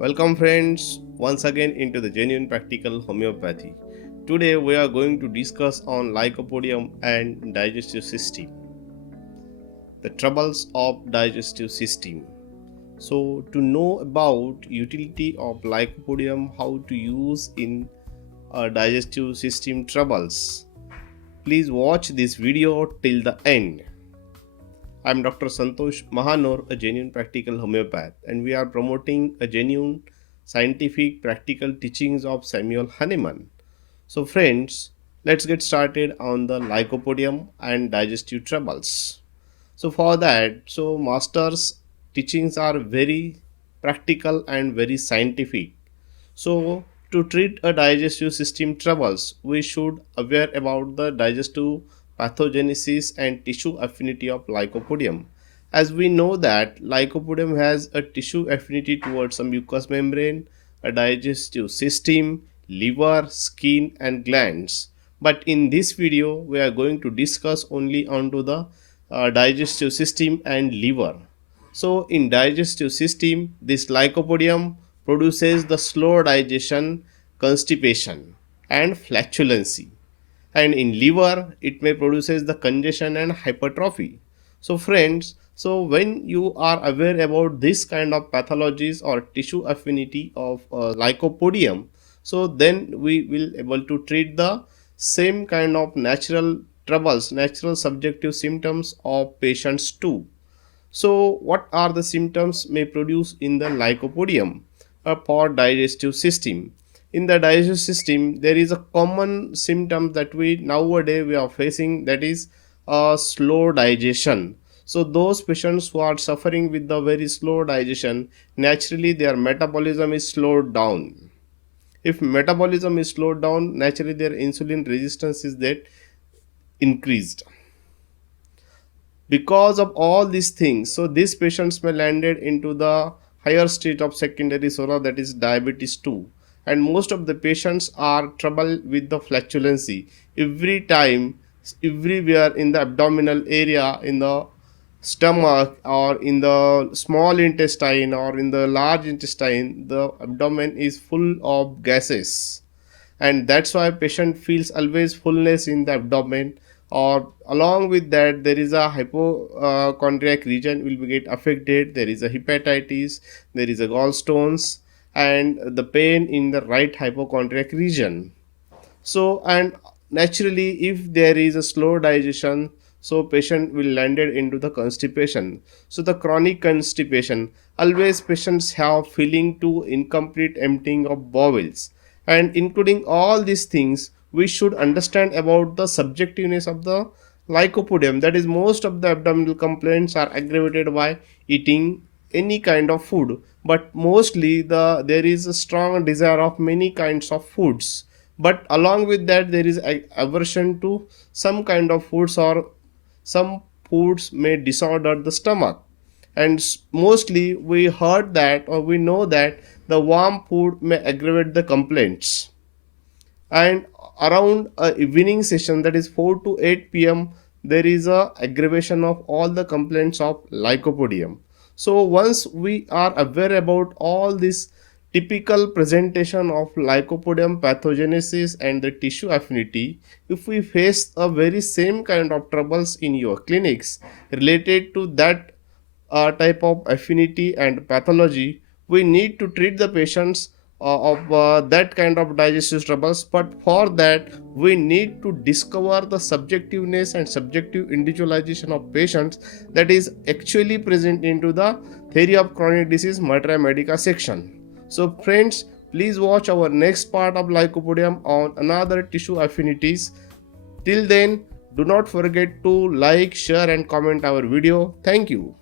Welcome friends once again into the Genuine Practical Homeopathy. Today we are going to discuss on Lycopodium and digestive system. The troubles of digestive system. So to know about utility of Lycopodium, how to use in digestive system troubles, please watch this video till the end. I am Dr. Santosh Mahanor, a genuine practical homeopath, and we are promoting a genuine scientific practical teachings of Samuel Hahnemann. So, friends, let's get started on the Lycopodium and digestive troubles. So, for that, master's teachings are very practical and very scientific. So, to treat a digestive system troubles, we should aware about the digestive pathogenesis and tissue affinity of Lycopodium. As we know that Lycopodium has a tissue affinity towards a mucous membrane, a digestive system, liver, skin and glands. But in this video, we are going to discuss only onto the digestive system and liver. So in digestive system, this Lycopodium produces the slow digestion, constipation and flatulence. And in liver, it may produces the congestion and hypertrophy. So friends, so when you are aware about this kind of pathologies or tissue affinity of Lycopodium, so then we will able to treat the same kind of natural troubles, natural subjective symptoms of patients too. So, what are the symptoms may produce in the Lycopodium, a for digestive system? In the digestive system, there is a common symptom that we nowadays we are facing, that is a slow digestion. So, those patients who are suffering with the very slow digestion, naturally their metabolism is slowed down. If metabolism is slowed down, naturally their insulin resistance is that increased. Because of all these things, so these patients may landed into the higher state of secondary sora, that is diabetes 2. And most of the patients are trouble with the flatulency every time, everywhere in the abdominal area, in the stomach or in the small intestine or in the large intestine, the abdomen is full of gases, and that's why patient feels always fullness in the abdomen, or along with that there is a hypochondriac region will be get affected, there is a hepatitis, there is a gallstones and the pain in the right hypochondriac region. So and naturally if there is a slow digestion, so patient will landed into the constipation. So the chronic constipation, always patients have feeling to incomplete emptying of bowels. And including all these things, we should understand about the subjectiveness of the Lycopodium, that is most of the abdominal complaints are aggravated by eating any kind of food, but mostly there is a strong desire of many kinds of foods, but along with that there is aversion to some kind of foods, or some foods may disorder the stomach. And mostly we heard that or we know that the warm food may aggravate the complaints. And around a evening session, that is 4 to 8 p.m., there is a aggravation of all the complaints of Lycopodium. So once we are aware about all this typical presentation of Lycopodium pathogenesis and the tissue affinity, if we face a very same kind of troubles in your clinics related to that type of affinity and pathology, we need to treat the patients of that kind of digestive troubles. But for that, we need to discover the subjectiveness and subjective individualization of patients that is actually present into the theory of chronic disease Materia Medica section. So, friends, please watch our next part of Lycopodium on another tissue affinities. Till then, do not forget to like, share, and comment our video. Thank you.